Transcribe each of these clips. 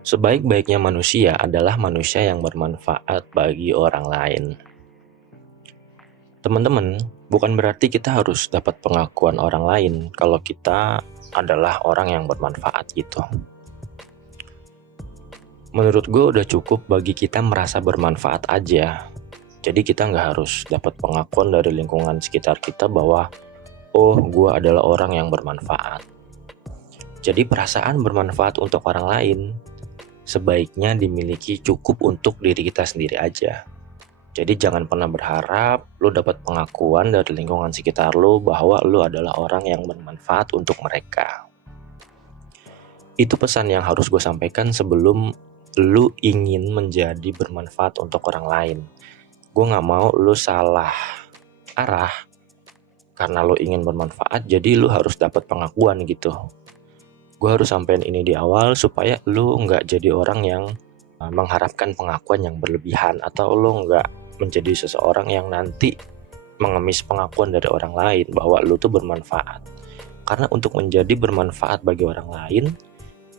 Sebaik-baiknya manusia adalah manusia yang bermanfaat bagi orang lain. Teman-teman, bukan berarti kita harus dapat pengakuan orang lain kalau kita adalah orang yang bermanfaat gitu. Menurut gue udah cukup bagi kita merasa bermanfaat aja. Jadi kita nggak harus dapat pengakuan dari lingkungan sekitar kita bahwa, oh, gue adalah orang yang bermanfaat. Jadi perasaan bermanfaat untuk orang lain sebaiknya dimiliki cukup untuk diri kita sendiri aja. Jadi jangan pernah berharap lu dapat pengakuan dari lingkungan sekitar lu bahwa lu adalah orang yang bermanfaat untuk mereka. Itu pesan yang harus gue sampaikan sebelum lu ingin menjadi bermanfaat untuk orang lain. Gue gak mau lu salah arah karena lu ingin bermanfaat, jadi lu harus dapat pengakuan gitu. Gue harus sampein ini di awal supaya lu gak jadi orang yang mengharapkan pengakuan yang berlebihan, atau lu gak menjadi seseorang yang nanti mengemis pengakuan dari orang lain bahwa lu tuh bermanfaat. Karena untuk menjadi bermanfaat bagi orang lain,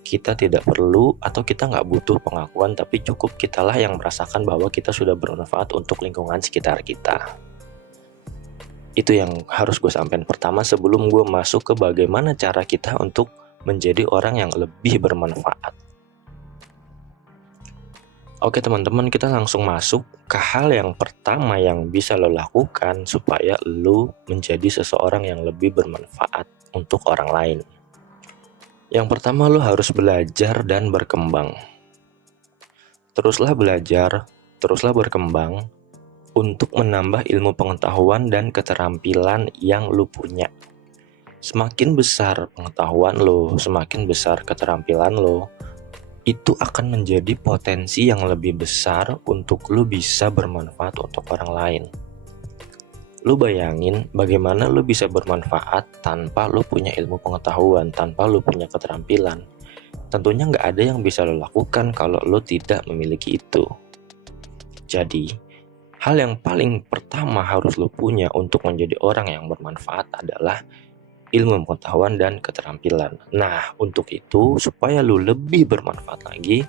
kita tidak perlu atau kita nggak butuh pengakuan, tapi cukup kitalah yang merasakan bahwa kita sudah bermanfaat untuk lingkungan sekitar kita. Itu yang harus gue sampaikan pertama sebelum gue masuk ke bagaimana cara kita untuk menjadi orang yang lebih bermanfaat. Oke teman-teman, kita langsung masuk ke hal yang pertama yang bisa lo lakukan supaya lo menjadi seseorang yang lebih bermanfaat untuk orang lain. Yang pertama, lo harus belajar dan berkembang. Teruslah belajar, teruslah berkembang untuk menambah ilmu pengetahuan dan keterampilan yang lo punya. Semakin besar pengetahuan lo, semakin besar keterampilan lo, itu akan menjadi potensi yang lebih besar untuk lu bisa bermanfaat untuk orang lain. Lu bayangin bagaimana lu bisa bermanfaat tanpa lu punya ilmu pengetahuan, tanpa lu punya keterampilan. Tentunya nggak ada yang bisa lu lakukan kalau lu tidak memiliki itu. Jadi, hal yang paling pertama harus lu punya untuk menjadi orang yang bermanfaat adalah ilmu pengetahuan dan keterampilan. Nah, untuk itu supaya lu lebih bermanfaat lagi,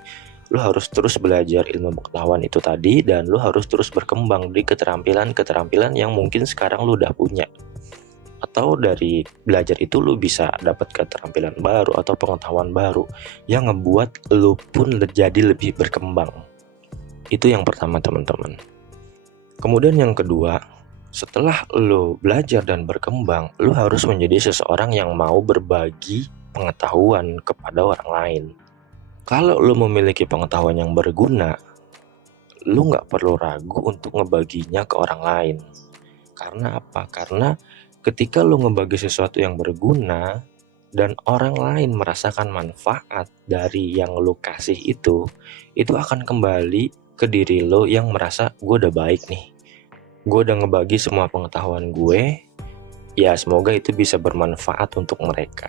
lu harus terus belajar ilmu pengetahuan itu tadi, dan lu harus terus berkembang di keterampilan-keterampilan yang mungkin sekarang lu udah punya. Atau dari belajar itu lu bisa dapat keterampilan baru atau pengetahuan baru yang ngebuat lu pun jadi lebih berkembang. Itu yang pertama teman-teman. Kemudian yang kedua, setelah lo belajar dan berkembang, lo harus menjadi seseorang yang mau berbagi pengetahuan kepada orang lain. Kalau lo memiliki pengetahuan yang berguna, lo nggak perlu ragu untuk ngebaginya ke orang lain. Karena apa? Karena ketika lo ngebagi sesuatu yang berguna dan orang lain merasakan manfaat dari yang lo kasih itu akan kembali ke diri lo yang merasa gue udah baik nih. Gue udah ngebagi semua pengetahuan gue, ya semoga itu bisa bermanfaat untuk mereka.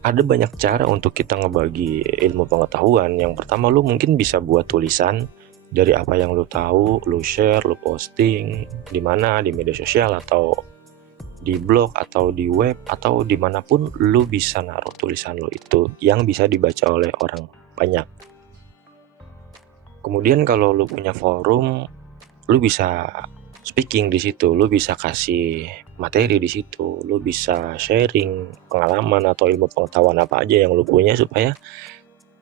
Ada banyak cara untuk kita ngebagi ilmu pengetahuan. Yang pertama, lu mungkin bisa buat tulisan dari apa yang lu tahu, lu share, lu posting di mana, di media sosial atau di blog atau di web atau dimanapun lu bisa naruh tulisan lu itu yang bisa dibaca oleh orang banyak. Kemudian kalau lu punya forum, lu bisa speaking di situ, lu bisa kasih materi di situ, lu bisa sharing pengalaman atau ilmu pengetahuan apa aja yang lu punya supaya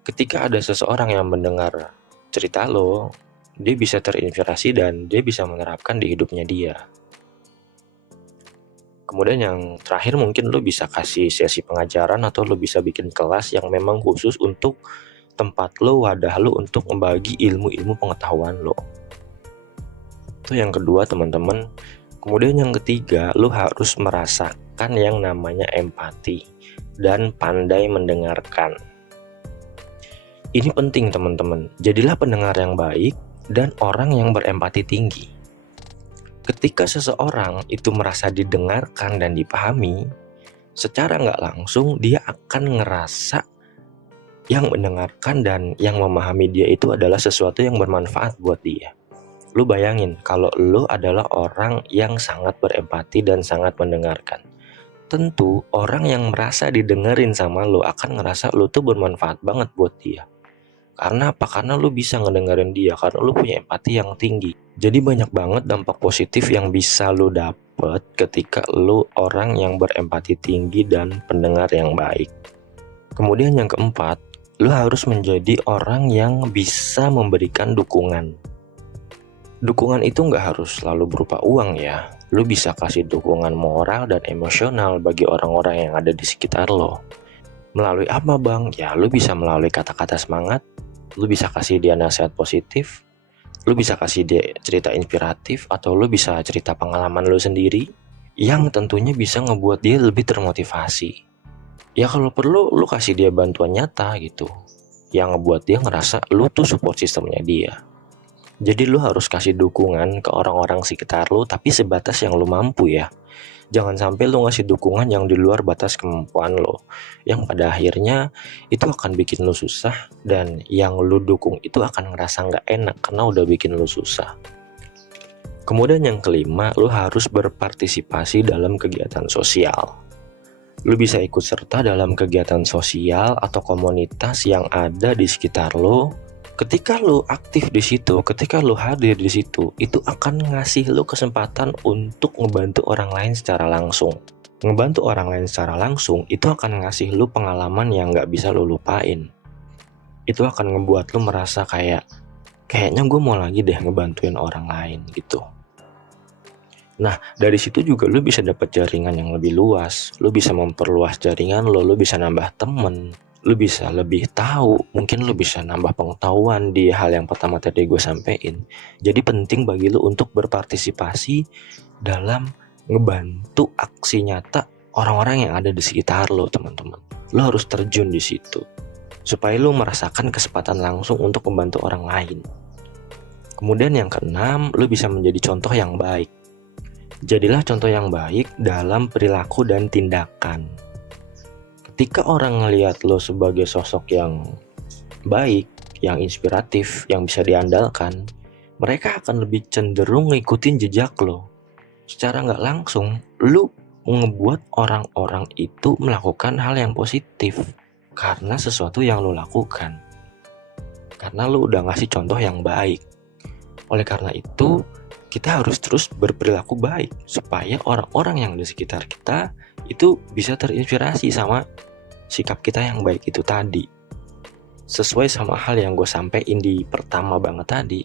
ketika ada seseorang yang mendengar cerita lo, dia bisa terinspirasi dan dia bisa menerapkan di hidupnya dia. Kemudian yang terakhir mungkin lu bisa kasih sesi pengajaran atau lu bisa bikin kelas yang memang khusus untuk tempat lo, wadah lo untuk membagi ilmu-ilmu pengetahuan lo. Itu yang kedua teman-teman. Kemudian yang ketiga, lu harus merasakan yang namanya empati dan pandai mendengarkan. Ini penting teman-teman. Jadilah pendengar yang baik dan orang yang berempati tinggi. Ketika seseorang itu merasa didengarkan dan dipahami, secara nggak langsung dia akan ngerasa yang mendengarkan dan yang memahami dia itu adalah sesuatu yang bermanfaat buat dia. Lu bayangin kalau lu adalah orang yang sangat berempati dan sangat mendengarkan. Tentu orang yang merasa didengerin sama lu akan ngerasa lu tuh bermanfaat banget buat dia. Karena apa? Karena lu bisa ngedengerin dia, karena lu punya empati yang tinggi. Jadi banyak banget dampak positif yang bisa lu dapet ketika lu orang yang berempati tinggi dan pendengar yang baik. Kemudian yang keempat, lu harus menjadi orang yang bisa memberikan dukungan. Dukungan itu nggak harus selalu berupa uang ya. Lu bisa kasih dukungan moral dan emosional bagi orang-orang yang ada di sekitar lo. Melalui apa bang? Ya lu bisa melalui kata-kata semangat, lu bisa kasih dia nasihat positif, lu bisa kasih dia cerita inspiratif, atau lu bisa cerita pengalaman lu sendiri yang tentunya bisa ngebuat dia lebih termotivasi. Ya kalau perlu lu kasih dia bantuan nyata gitu, yang ngebuat dia ngerasa lu tuh support sistemnya dia. Jadi lu harus kasih dukungan ke orang-orang sekitar lu, tapi sebatas yang lu mampu ya. Jangan sampai lu ngasih dukungan yang di luar batas kemampuan lo, yang pada akhirnya itu akan bikin lu susah, dan yang lu dukung itu akan ngerasa nggak enak karena udah bikin lu susah. Kemudian yang kelima, lu harus berpartisipasi dalam kegiatan sosial. Lu bisa ikut serta dalam kegiatan sosial atau komunitas yang ada di sekitar lo. Ketika lu aktif di situ, ketika lu hadir di situ, itu akan ngasih lu kesempatan untuk ngebantu orang lain secara langsung. Ngebantu orang lain secara langsung itu akan ngasih lu pengalaman yang nggak bisa lu lupain. Itu akan ngebuat lu merasa kayaknya gue mau lagi deh ngebantuin orang lain gitu. Nah, dari situ juga lu bisa dapat jaringan yang lebih luas. Lu bisa memperluas jaringan lo, lu bisa nambah temen, lu bisa lebih tahu, mungkin lu bisa nambah pengetahuan di hal yang pertama tadi gue sampein. Jadi penting bagi lu untuk berpartisipasi dalam ngebantu aksi nyata orang-orang yang ada di sekitar lo, teman-teman. Lu harus terjun di situ supaya lu merasakan kesempatan langsung untuk membantu orang lain. Kemudian yang keenam, lu bisa menjadi contoh yang baik. Jadilah contoh yang baik dalam perilaku dan tindakan. Ketika orang ngelihat lo sebagai sosok yang baik, yang inspiratif, yang bisa diandalkan, mereka akan lebih cenderung ngikutin jejak lo. Secara nggak langsung, lo ngebuat orang-orang itu melakukan hal yang positif karena sesuatu yang lo lakukan. Karena lo udah ngasih contoh yang baik. Oleh karena itu, kita harus terus berperilaku baik supaya orang-orang yang di sekitar kita itu bisa terinspirasi sama sikap kita yang baik itu tadi. Sesuai sama hal yang gue sampein di pertama banget tadi,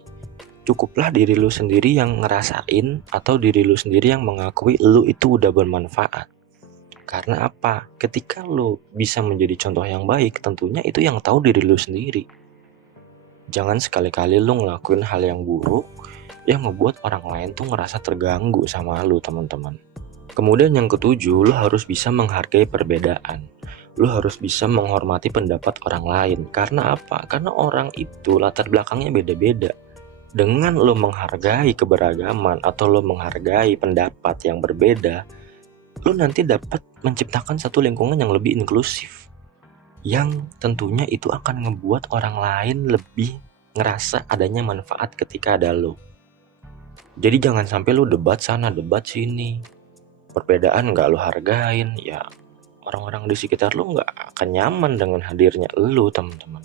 cukuplah diri lu sendiri yang ngerasain atau diri lu sendiri yang mengakui lu itu udah bermanfaat. Karena apa? Ketika lu bisa menjadi contoh yang baik, tentunya itu yang tahu diri lu sendiri. Jangan sekali-kali lu ngelakuin hal yang buruk yang ngebuat orang lain tuh ngerasa terganggu sama lu, teman-teman. Kemudian yang ketujuh, lu harus bisa menghargai perbedaan. Lu harus bisa menghormati pendapat orang lain. Karena apa? Karena orang itu latar belakangnya beda-beda. Dengan lu menghargai keberagaman atau lu menghargai pendapat yang berbeda, lu nanti dapat menciptakan satu lingkungan yang lebih inklusif. Yang tentunya itu akan ngebuat orang lain lebih ngerasa adanya manfaat ketika ada lu. Jadi jangan sampai lu debat sana, debat sini. Perbedaan gak lu hargain, ya orang-orang di sekitar lu gak akan nyaman dengan hadirnya lu, teman-teman.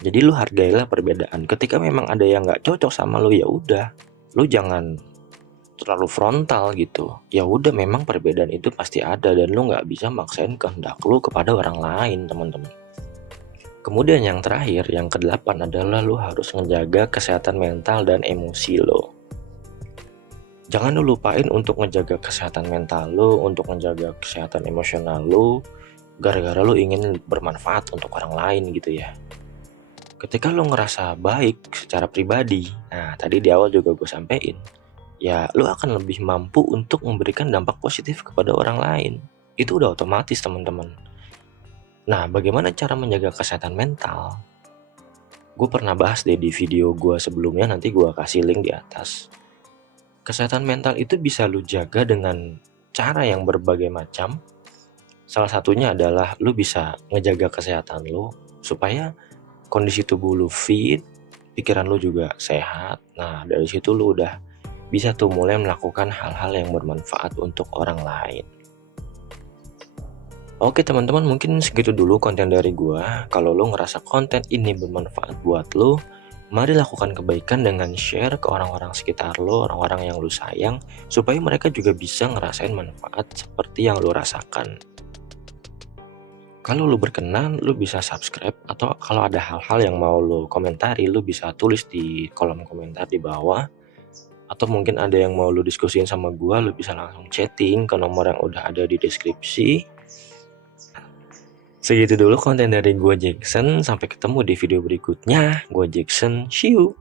Jadi lu hargailah perbedaan. Ketika memang ada yang gak cocok sama lu, ya udah, lu jangan terlalu frontal gitu. Ya udah, memang perbedaan itu pasti ada dan lu gak bisa maksain kehendak lu kepada orang lain, teman-teman. Kemudian yang terakhir, yang ke-8 adalah lu harus menjaga kesehatan mental dan emosi lo. Jangan lu lupain untuk ngejaga kesehatan mental lu, untuk ngejaga kesehatan emosional lu, gara-gara lu ingin bermanfaat untuk orang lain gitu ya. Ketika lu ngerasa baik secara pribadi, nah tadi di awal juga gue sampein, ya lu akan lebih mampu untuk memberikan dampak positif kepada orang lain. Itu udah otomatis, teman-teman. Nah, bagaimana cara menjaga kesehatan mental? Gue pernah bahas deh di video gue sebelumnya, nanti gue kasih link di atas. Kesehatan mental itu bisa lu jaga dengan cara yang berbagai macam. Salah satunya adalah lu bisa ngejaga kesehatan lu supaya kondisi tubuh lu fit, pikiran lu juga sehat. Nah, dari situ lu udah bisa tuh mulai melakukan hal-hal yang bermanfaat untuk orang lain. Oke teman-teman, mungkin segitu dulu konten dari gua. Kalau lo ngerasa konten ini bermanfaat buat lo, mari lakukan kebaikan dengan share ke orang-orang sekitar lo, orang-orang yang lo sayang, supaya mereka juga bisa ngerasain manfaat seperti yang lo rasakan. Kalau lo berkenan, lo bisa subscribe, atau kalau ada hal-hal yang mau lo komentari, lo bisa tulis di kolom komentar di bawah. Atau mungkin ada yang mau lo diskusin sama gua, lo bisa langsung chatting ke nomor yang udah ada di deskripsi. Segitu dulu konten dari gua Jackson, sampai ketemu di video berikutnya. Gua Jackson, see you.